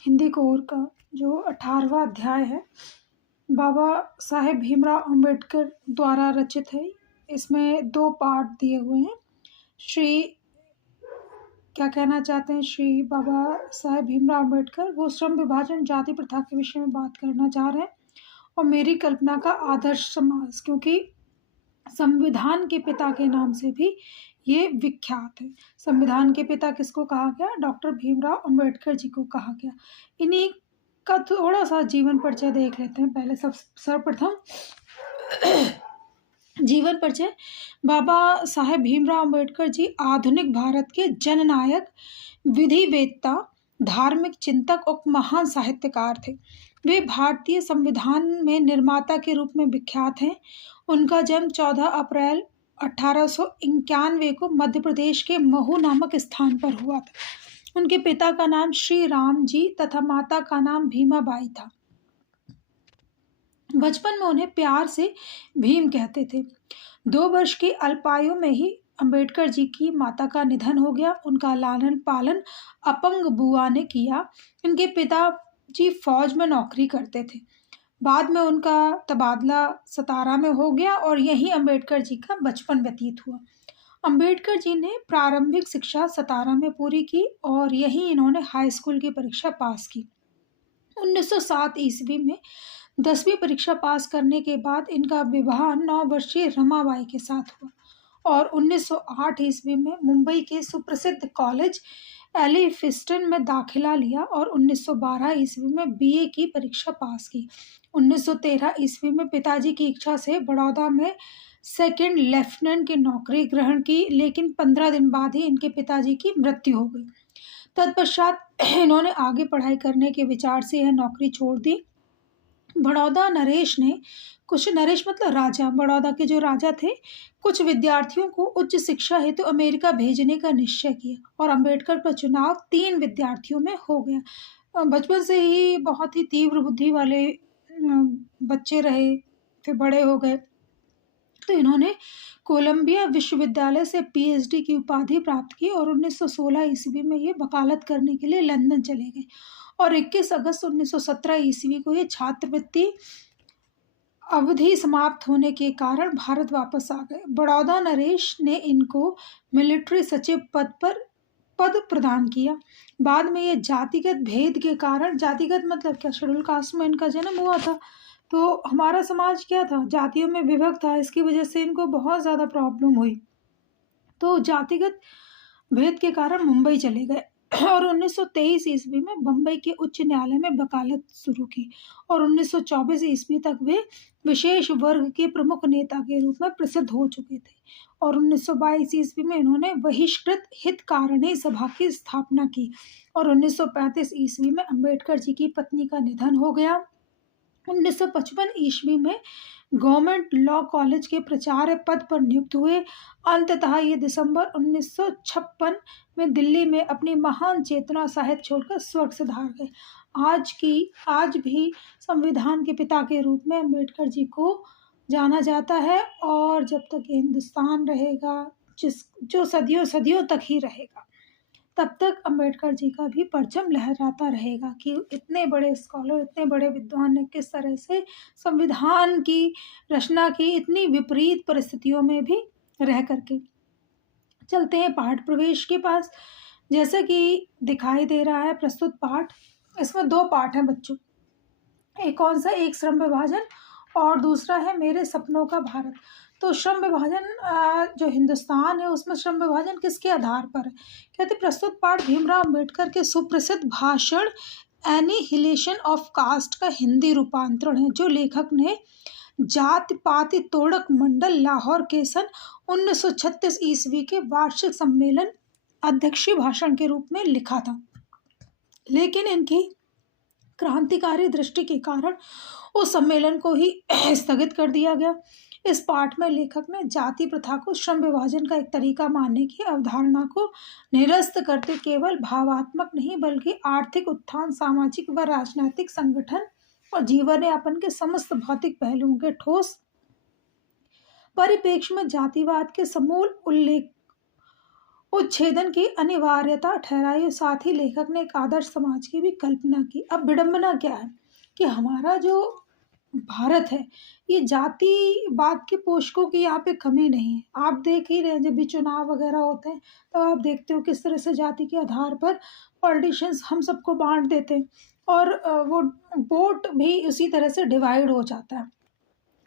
Hindi core का जो 18वां अध्याय है, बाबा साहेब भीमराव अंबेडकर द्वारा रचित है। इसमें 2 पार्ट दिए हुए हैं। श्री क्या कहना चाहते हैं श्री बाबा साहेब भीमराव अंबेडकर? वो श्रम विभाजन, जाति प्रथा के विषय में बात करना चाह रहे हैं और मेरी कल्पना का आदर्श समाज, क्योंकि संविधान के पिता के नाम से भी ये विख्यात है। संविधान के पिता किसको कहा गया? डॉक्टर भीमराव अंबेडकर जी को कहा गया। इन्हीं का थोड़ा सा जीवन परिचय देख लेते हैं। पहले सर्वप्रथम जीवन परिचय। बाबा साहेब भीमराव अंबेडकर जी आधुनिक भारत के जननायक, विधिवेत्ता, धार्मिक चिंतक और महान साहित्यकार थे। वे भारतीय संविधान में निर्माता के रूप में विख्यात हैं। उनका जन्म 14 अप्रैल 1891 को मध्य प्रदेश के महू नामक स्थान पर हुआ था। उनके पिता का नाम श्री राम जी तथा माता का नाम भीमाबाई था। बचपन में उन्हें प्यार से भीम कहते थे। 2 वर्ष की अल्पायु में ही अंबेडकर जी की माता का निधन हो गया। उनका लालन पालन अपंग बुआ ने किया। इनके पिताजी फौज में नौकरी करते थे। बाद में उनका तबादला सतारा में हो गया और यहीं अंबेडकर जी का बचपन व्यतीत हुआ। अंबेडकर जी ने प्रारंभिक शिक्षा सतारा में पूरी की और यहीं इन्होंने हाई स्कूल की परीक्षा पास की। 1907 ईस्वी में 10वीं परीक्षा पास करने के बाद इनका विवाह 9 वर्षीय रमाबाई के साथ हुआ और 1908 ईस्वी में मुंबई के सुप्रसिद्ध कॉलेज एलिफिस्टन में दाखिला लिया और 1912 ईस्वी में बीए की परीक्षा पास की। 1913 ईस्वी में पिताजी की इच्छा से बड़ौदा में सेकंड लेफ्टिनेंट की नौकरी ग्रहण की, लेकिन 15 दिन बाद ही इनके पिताजी की मृत्यु हो गई। तत्पश्चात इन्होंने आगे पढ़ाई करने के विचार से यह नौकरी छोड़ दी। बड़ौदा नरेश मतलब राजा, बड़ौदा के जो राजा थे, कुछ विद्यार्थियों को उच्च शिक्षा हेतु अमेरिका भेजने का निश्चय किया और अंबेडकर का चुनाव 3 विद्यार्थियों में हो गया। बचपन से ही बहुत ही तीव्र बुद्धि वाले बच्चे रहे, फिर बड़े हो गए तो इन्होंने कोलंबिया विश्वविद्यालय से पीएचडी की उपाधि प्राप्त की और 1916 ईस्वी में ये वकालत करने के लिए लंदन चले गए और 21 अगस्त 1917 ईस्वी को ये छात्रवृत्ति अवधि समाप्त होने के कारण भारत वापस आ गए। बड़ौदा नरेश ने इनको मिलिट्री सचिव पद प्रदान किया। बाद में ये जातिगत भेद के कारण, जातिगत मतलब क्या, शेड्यूल कास्ट में इनका जन्म हुआ था तो हमारा समाज क्या था, जातियों में विभक्त था, इसकी वजह से इनको बहुत ज़्यादा प्रॉब्लम हुई तो जातिगत भेद के कारण मुंबई चले गए और 1923 ईस्वी में बम्बई के उच्च न्यायालय में वकालत शुरू की और 1924 ईस्वी तक वे विशेष वर्ग के प्रमुख नेता के रूप में प्रसिद्ध हो चुके थे और 1922 ईस्वी में इन्होंने बहिष्कृत हितकारिणी सभा की स्थापना की और 1935 ईस्वी में अंबेडकर जी की पत्नी का निधन हो गया। 1955 ईस्वी में गवर्नमेंट लॉ कॉलेज के प्राचार्य पद पर नियुक्त हुए। अंततः ये दिसंबर 1956 में दिल्ली में अपनी महान चेतना साहित्य छोड़कर स्वर्ग सिधार गए। आज भी संविधान के पिता के रूप में अंबेडकर जी को जाना जाता है और जब तक ये हिंदुस्तान रहेगा, जो सदियों सदियों तक ही रहेगा, तब तक अंबेडकर जी का भी परचम लहराता रहेगा कि इतने बड़े स्कॉलर, इतने बड़े विद्वान ने किस तरह से संविधान की रचना की, इतनी विपरीत परिस्थितियों में भी रह करके। चलते हैं पाठ प्रवेश के पास। जैसे कि दिखाई दे रहा है प्रस्तुत पाठ, इसमें 2 पाठ हैं बच्चों। एक कौन सा? एक श्रम विभाजन और दूसरा है मेरे सपनों का भारत। तो श्रम विभाजन, जो हिंदुस्तान है उसमें श्रम विभाजन किसके आधार पर है? कहते प्रस्तुत पाठ भीमराव अंबेडकर के सुप्रसिद्ध भाषण एनिहिलेशन ऑफ कास्ट का हिंदी रूपांतरण है, जो लेखक ने जाति पाति तोड़क मंडल लाहौर के सन 1936 ईस्वी के वार्षिक सम्मेलन अध्यक्षीय भाषण के रूप में लिखा था, लेकिन इनकी क्रांतिकारी दृष्टि के कारण उस सम्मेलन को ही स्थगित कर दिया गया। इस पाठ में लेखक ने जाति प्रथा को श्रम विभाजन का एक तरीका मानने की अवधारणा को निरस्त करते केवल भावात्मक नहीं बल्कि आर्थिक उत्थान, सामाजिक व राजनीतिक संगठन और जीवन यापन के समस्त भौतिक पहलुओं के ठोस परिप्रेक्ष्य में जातिवाद के समूल उच्छेदन की अनिवार्यता ठहराई और साथ ही लेखक ने एक आदर्श समाज की भी कल्पना की। अब विडंबना क्या है कि हमारा जो भारत है, ये जातिवाद के पोषकों की यहाँ पे कमी नहीं है। आप देख ही रहे हैं, जब भी चुनाव वगैरह होते हैं तो आप देखते हो किस तरह से जाति के आधार पर पॉलिटिशियंस हम सबको बांट देते हैं और वो वोट भी उसी तरह से डिवाइड हो जाता है।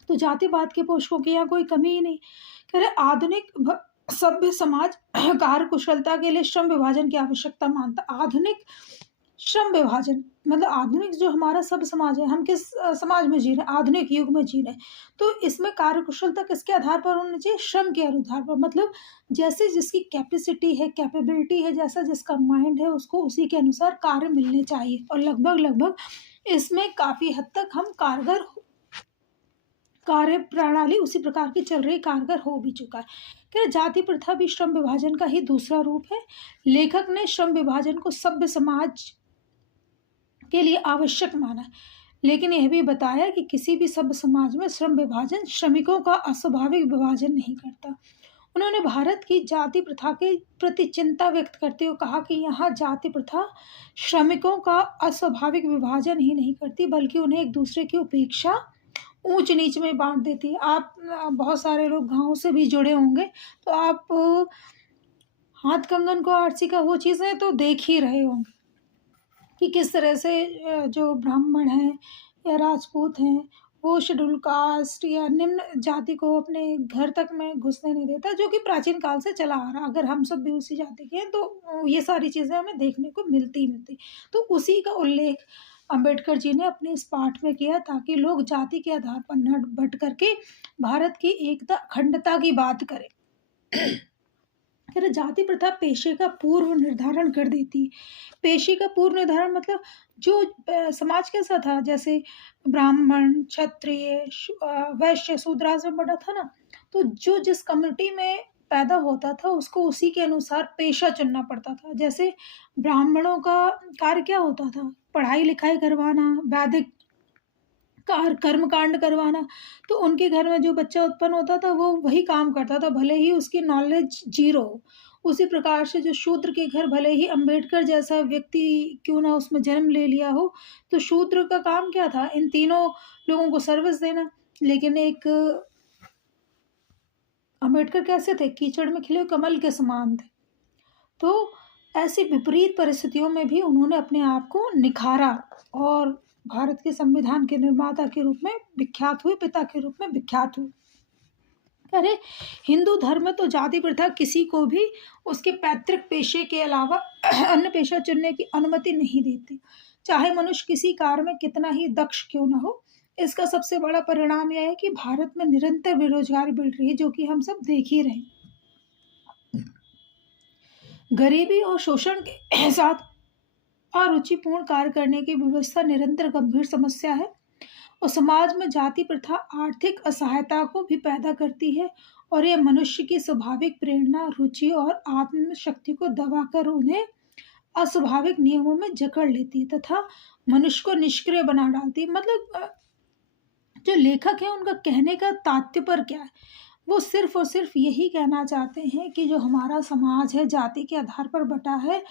तो जातिवाद के पोषकों की यहाँ कोई कमी ही नहीं। कह रहे आधुनिक सभ्य समाज कार्य कुशलता के लिए श्रम विभाजन की आवश्यकता मानता। आधुनिक श्रम विभाजन मतलब आधुनिक जो हमारा सब समाज है, हम किस समाज में जी रहे हैं, आधुनिक युग में जी रहे हैं, तो इसमें कार्य कुशलता किसके आधार पर होनी चाहिए, श्रम के आधार पर। मतलब जैसे जिसकी कैपेसिटी है, कैपेबिलिटी है, जैसा जिसका माइंड है, उसको उसी के अनुसार कार्य मिलने चाहिए। और लगभग लगभग इसमें काफी हद तक हम कारगर कार्य प्रणाली उसी प्रकार की चल रही, कारगर हो भी चुका है। क्या जाति प्रथा भी श्रम विभाजन का ही दूसरा रूप है। लेखक ने श्रम विभाजन को सभ्य समाज के लिए आवश्यक माना है, लेकिन यह भी बताया कि किसी भी सभ्य समाज में श्रम विभाजन श्रमिकों का अस्वाभाविक विभाजन नहीं करता। उन्होंने भारत की जाति प्रथा के प्रति चिंता व्यक्त करते हुए कहा कि यहाँ जाति प्रथा श्रमिकों का अस्वाभाविक विभाजन ही नहीं करती, बल्कि उन्हें एक दूसरे की उपेक्षा, ऊंच नीच में बांट देती है। आप बहुत सारे लोग गांव से भी जुड़े होंगे, तो आप हाथ कंगन को आरसी का वो चीज़ें तो देख ही रहे होंगे कि किस तरह से जो ब्राह्मण हैं या राजपूत हैं, वो शेड्यूल कास्ट या निम्न जाति को अपने घर तक में घुसने नहीं देता, जो कि प्राचीन काल से चला आ रहा। अगर हम सब भी उसी जाति के हैं तो ये सारी चीज़ें हमें देखने को मिलती। तो उसी का उल्लेख अंबेडकर जी ने अपने इस पाठ में किया, ताकि लोग जाति के आधार पर न बट करके भारत की एकता अखंडता की बात करें। जाति प्रथा पेशे का पूर्व निर्धारण कर देती। पेशे का पूर्व निर्धारण मतलब जो समाज कैसा था, जैसे ब्राह्मण, क्षत्रिय, वैश्य, शूद्र में बड़ा था ना, तो जो जिस कम्युनिटी में पैदा होता था उसको उसी के अनुसार पेशा चुनना पड़ता था। जैसे ब्राह्मणों का कार्य क्या होता था, पढ़ाई लिखाई करवाना, वैदिक कर्म कांड करवाना। तो उनके घर में जो बच्चा उत्पन्न होता था वो वही काम करता था, भले ही उसकी नॉलेज जीरो हो। उसी प्रकार से जो शूद्र के घर, भले ही अंबेडकर जैसा व्यक्ति क्यों ना उसमें जन्म ले लिया हो, तो शूद्र का काम क्या था, इन तीनों लोगों को सर्विस देना। लेकिन एक अंबेडकर कैसे थे, कीचड़ में खिले कमल के समान थे। तो ऐसी विपरीत परिस्थितियों में भी उन्होंने अपने आप को निखारा और भारत के संविधान के निर्माता के रूप में विख्यात हुए, पिता के रूप में विख्यात हुए। अरे हिंदू धर्म में तो जाति प्रथा किसी को भी उसके पैतृक पेशे के अलावा अन्य पेशा चुनने की अनुमति नहीं देती, चाहे मनुष्य किसी कार्य में कितना ही दक्ष क्यों न हो। इसका सबसे बड़ा परिणाम यह है कि भारत में निरंतर बेरोजगारी बढ़ रही है, जो कि हम सब देख ही रहे हैं। गरीबी और शोषण के साथ अरुचिपूर्ण कार्य करने की व्यवस्था निरंतर गंभीर समस्या है, और समाज में जाति प्रथा आर्थिक असहायता को भी पैदा करती है, और यह मनुष्य की स्वाभाविक प्रेरणा, रुचि और आत्मशक्ति को दबाकर उन्हें अस्वाभाविक नियमों में जकड़ लेती है तथा मनुष्य को निष्क्रिय बना डालती है। मतलब जो लेखक है उनका कहने का तात्पर्य क्या है, वो सिर्फ और सिर्फ यही कहना चाहते हैं कि जो हमारा समाज है जाति के आधार पर बटा है,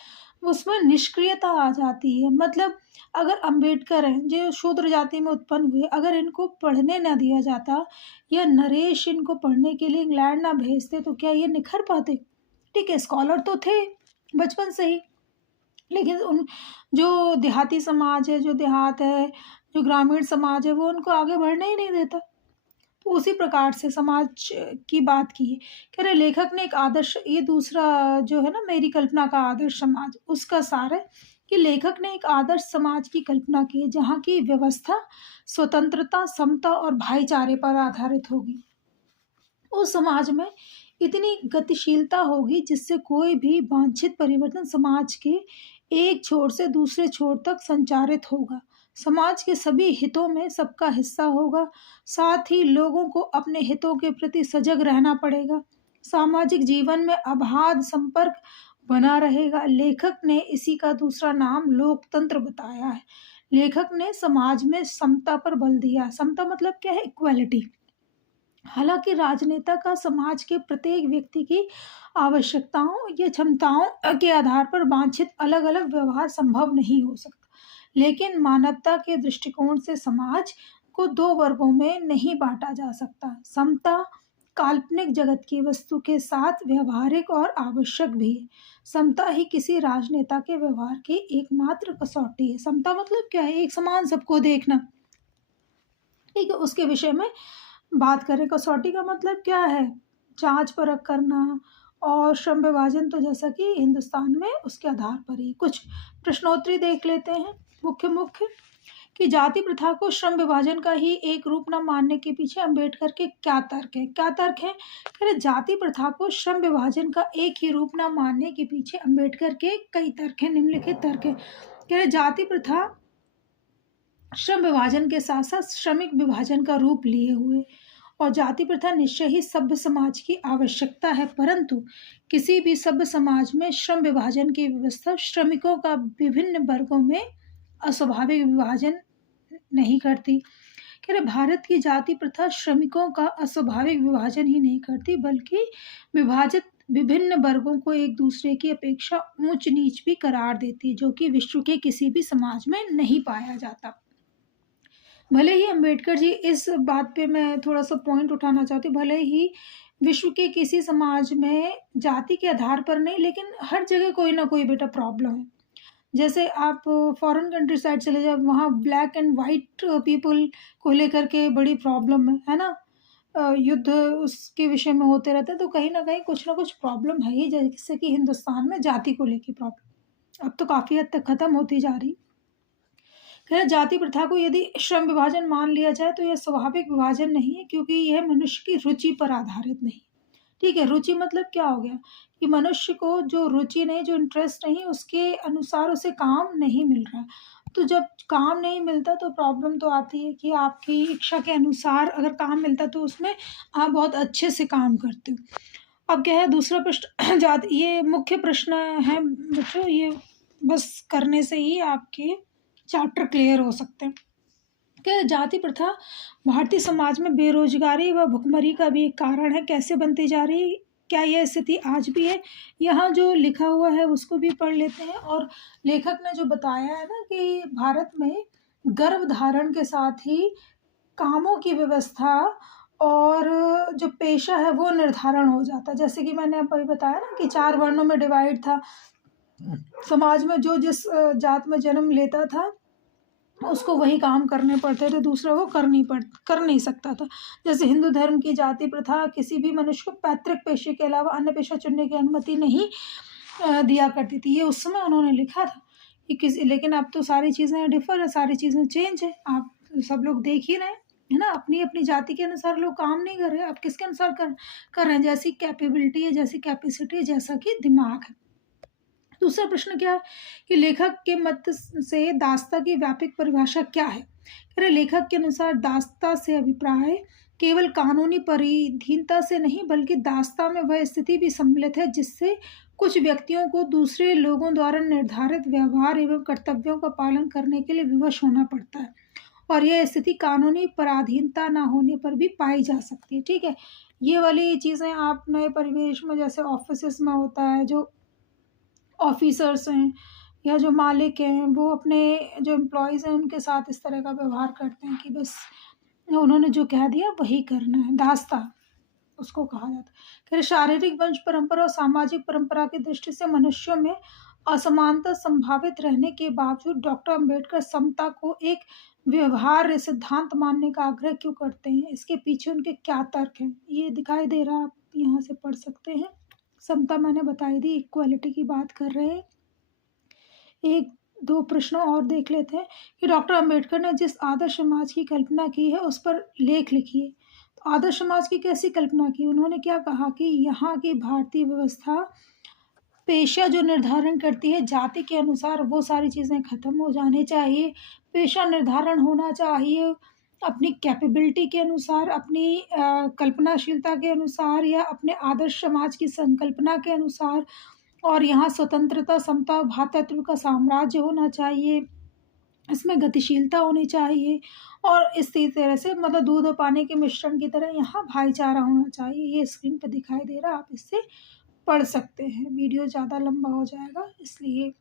उसमें निष्क्रियता आ जाती है। मतलब अगर अंबेडकर हैं जो शूद्र जाति में उत्पन्न हुए, अगर इनको पढ़ने ना दिया जाता या नरेश इनको पढ़ने के लिए इंग्लैंड ना भेजते, तो क्या ये निखर पाते। ठीक है, स्कॉलर तो थे बचपन से ही, लेकिन उन जो देहाती समाज है, जो देहात है, जो ग्रामीण समाज है, वो उनको आगे बढ़ने ही नहीं देता। तो उसी प्रकार से समाज की बात की है। कह रहे लेखक ने एक आदर्श, ये दूसरा जो है ना मेरी कल्पना का आदर्श समाज, उसका सार है कि लेखक ने एक आदर्श समाज की कल्पना की है, जहाँ की व्यवस्था स्वतंत्रता, समता और भाईचारे पर आधारित होगी। उस समाज में इतनी गतिशीलता होगी जिससे कोई भी वांछित परिवर्तन समाज के एक छोर से दूसरे छोर तक संचारित होगा। समाज के सभी हितों में सबका हिस्सा होगा, साथ ही लोगों को अपने हितों के प्रति सजग रहना पड़ेगा। सामाजिक जीवन में अबाध संपर्क बना रहेगा। लेखक ने इसी का दूसरा नाम लोकतंत्र बताया है। लेखक ने समाज में समता पर बल दिया। समता मतलब क्या है, इक्वालिटी। हालांकि राजनेता का समाज के प्रत्येक व्यक्ति की आवश्यकताओं या क्षमताओं के आधार पर वांछित अलग अलग व्यवहार संभव नहीं हो सकता, लेकिन मानवता के दृष्टिकोण से समाज को दो वर्गों में नहीं बांटा जा सकता। समता काल्पनिक जगत की वस्तु के साथ व्यवहारिक और आवश्यक भी है। समता ही किसी राजनेता के व्यवहार की एकमात्र कसौटी है। समता मतलब क्या है? एक समान सबको देखना। ठीक है, उसके विषय में बात करें। कसौटी का मतलब क्या है? जांच परख करना। और श्रम विभाजन तो जैसा कि हिंदुस्तान में उसके आधार पर ही कुछ प्रश्नोत्तरी देख लेते हैं। मुख्य मुख्य कि जाति प्रथा को श्रम विभाजन का ही एक रूप न मानने के पीछे अम्बेडकर के क्या तर्क है? क्या तर्क है? कह रहे जाति प्रथा को श्रम विभाजन का एक ही रूप न मानने के पीछे अम्बेडकर के कई तर्क हैं, निम्नलिखित तर्क है। कह रहे जाति प्रथा श्रम विभाजन के साथ साथ श्रमिक विभाजन का रूप लिए हुए, और जाति प्रथा निश्चय ही सभ्य समाज की आवश्यकता है, परंतु किसी भी सभ्य समाज में श्रम विभाजन की व्यवस्था श्रमिकों का विभिन्न वर्गों में अस्वाभाविक विभाजन नहीं करती। कह रहे भारत की जाति प्रथा श्रमिकों का अस्वाभाविक विभाजन ही नहीं करती, बल्कि विभाजित विभिन्न वर्गों को एक दूसरे की अपेक्षा ऊंच नीच भी करार देती, जो कि विश्व के किसी भी समाज में नहीं पाया जाता। भले ही अम्बेडकर जी, इस बात पे मैं थोड़ा सा पॉइंट उठाना चाहती हूँ, भले ही विश्व के किसी समाज में जाति के आधार पर नहीं, लेकिन हर जगह कोई ना कोई बेटा प्रॉब्लम है। जैसे आप फॉरेन कंट्री साइड चले जाओ, वहाँ ब्लैक एंड वाइट पीपल को लेकर के बड़ी प्रॉब्लम है ना। युद्ध उसके विषय में होते रहते हैं, तो कहीं ना कुछ प्रॉब्लम है ही, जैसे कि हिंदुस्तान में जाति को लेकर प्रॉब्लम अब तो काफ़ी हद तक ख़त्म होती जा रही। खैर, जाति प्रथा को यदि श्रम विभाजन मान लिया जाए तो यह स्वाभाविक विभाजन नहीं है, क्योंकि यह मनुष्य की रुचि पर आधारित नहीं। ठीक है, रुचि मतलब क्या हो गया कि मनुष्य को जो रुचि नहीं, जो इंटरेस्ट नहीं, उसके अनुसार उसे काम नहीं मिल रहा। तो जब काम नहीं मिलता तो प्रॉब्लम तो आती है कि आपकी इच्छा के अनुसार अगर काम मिलता तो उसमें आप बहुत अच्छे से काम करते हो। अब क्या है दूसरा प्रश्न जाति, ये मुख्य प्रश्न है बच्चों, ये बस करने से ही आपके चैप्टर क्लियर हो सकते हैं। क्या जाति प्रथा भारतीय समाज में बेरोजगारी व भुखमरी का भी एक कारण है? कैसे बनती जा रही है? क्या यह स्थिति आज भी है? यहाँ जो लिखा हुआ है उसको भी पढ़ लेते हैं। और लेखक ने जो बताया है ना कि भारत में गर्भधारण के साथ ही कामों की व्यवस्था और जो पेशा है वो निर्धारण हो जाता है। जैसे कि मैंने अभी बताया ना कि 4 वर्णों में डिवाइड था समाज में, जो जिस जात में जन्म लेता था उसको वही काम करने पड़ते थे, दूसरा वो कर नहीं सकता था। जैसे हिंदू धर्म की जाति प्रथा किसी भी मनुष्य को पैतृक पेशे के अलावा अन्य पेशा चुनने की अनुमति नहीं दिया करती थी। ये उस समय उन्होंने लिखा था कि किसी, लेकिन अब तो सारी चीज़ें डिफर है, सारी चीज़ें चेंज है। आप सब लोग देख ही रहे हैं, है ना। अपनी अपनी जाति के अनुसार लोग काम नहीं कर रहे, आप किसके अनुसार कर रहे हैं? जैसी कैपेबिलिटी है, जैसी कैपेसिटी है, जैसा कि दिमाग है। दूसरा प्रश्न क्या है कि लेखक के मत से दास्ता की व्यापक परिभाषा क्या है? कह रहे लेखक के अनुसार दास्ता से अभिप्राय केवल कानूनी परिधीनता से नहीं, बल्कि दास्ता में वह स्थिति भी सम्मिलित है जिससे कुछ व्यक्तियों को दूसरे लोगों द्वारा निर्धारित व्यवहार एवं कर्तव्यों का पालन करने के लिए विवश होना पड़ता है, और यह स्थिति कानूनी पराधीनता न होने पर भी पाई जा सकती है। ठीक है, ये वाली चीज़ें आप नए परिवेश में, जैसे ऑफिस में होता है, जो ऑफिसर्स हैं या जो मालिक हैं वो अपने जो एम्प्लॉयज़ हैं उनके साथ इस तरह का व्यवहार करते हैं कि बस उन्होंने जो कह दिया वही करना है, दास्ता उसको कहा जाता है। फिर शारीरिक वंश परंपरा और सामाजिक परंपरा की दृष्टि से मनुष्यों में असमानता संभावित रहने के बावजूद डॉक्टर अम्बेडकर समता को एक व्यवहार्य सिद्धांत मानने का आग्रह क्यों करते हैं? इसके पीछे उनके क्या तर्क हैं? ये दिखाई दे रहा है, आप यहाँ से पढ़ सकते हैं। समता मैंने बताई दी, इक्वालिटी की बात कर रहे हैं। एक दो प्रश्न और देख लेते हैं कि डॉक्टर अम्बेडकर ने जिस आदर्श समाज की कल्पना की है उस पर लेख लिखिए। तो आदर्श समाज की कैसी कल्पना की? उन्होंने क्या कहा कि यहाँ की भारतीय व्यवस्था पेशा जो निर्धारण करती है जाति के अनुसार, वो सारी चीज़ें ख़त्म हो जानी चाहिए। पेशा निर्धारण होना चाहिए अपनी कैपेबिलिटी के अनुसार, अपनी कल्पनाशीलता के अनुसार, या अपने आदर्श समाज की संकल्पना के अनुसार। और यहाँ स्वतंत्रता, समता, भ्रातृत्व का साम्राज्य होना चाहिए। इसमें गतिशीलता होनी चाहिए और इसी तरह से मतलब दूध और पानी के मिश्रण की तरह यहाँ भाईचारा होना चाहिए। ये स्क्रीन पर दिखाई दे रहा है, आप इससे पढ़ सकते हैं। वीडियो ज़्यादा लंबा हो जाएगा इसलिए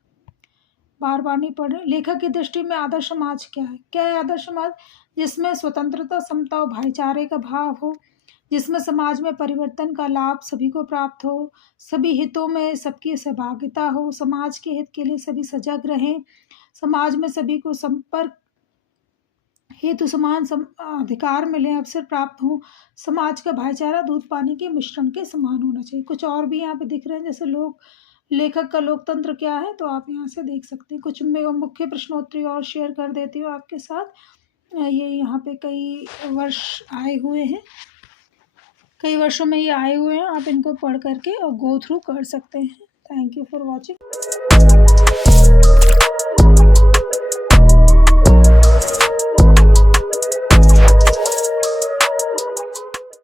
बार बार नहीं पढ़ रहे। लेखक की दृष्टि में आदर्श समाज क्या है? क्या है आदर्श समाज? जिसमें स्वतंत्रता, समता और भाईचारे का भाव हो, जिसमें समाज में परिवर्तन का लाभ सभी को प्राप्त हो, सभी हितों में सबकी सहभागिता हो, समाज के हित के लिए सभी सजग रहें, समाज में सभी को संपर्क हेतु समान अधिकार मिले, अवसर प्राप्त हो, समाज का भाईचारा दूध पानी के मिश्रण के समान होना चाहिए। कुछ और भी यहाँ पे दिख रहे हैं, जैसे लेखक का लोकतंत्र क्या है, तो आप यहाँ से देख सकते हैं। कुछ मैं मुख्य प्रश्नोत्तरी और शेयर कर देती हूँ आपके साथ। ये यहाँ पे कई वर्ष आए हुए हैं, कई वर्षों में ये आए हुए हैं, आप इनको पढ़ करके और गो थ्रू कर सकते हैं। Thank you for watching.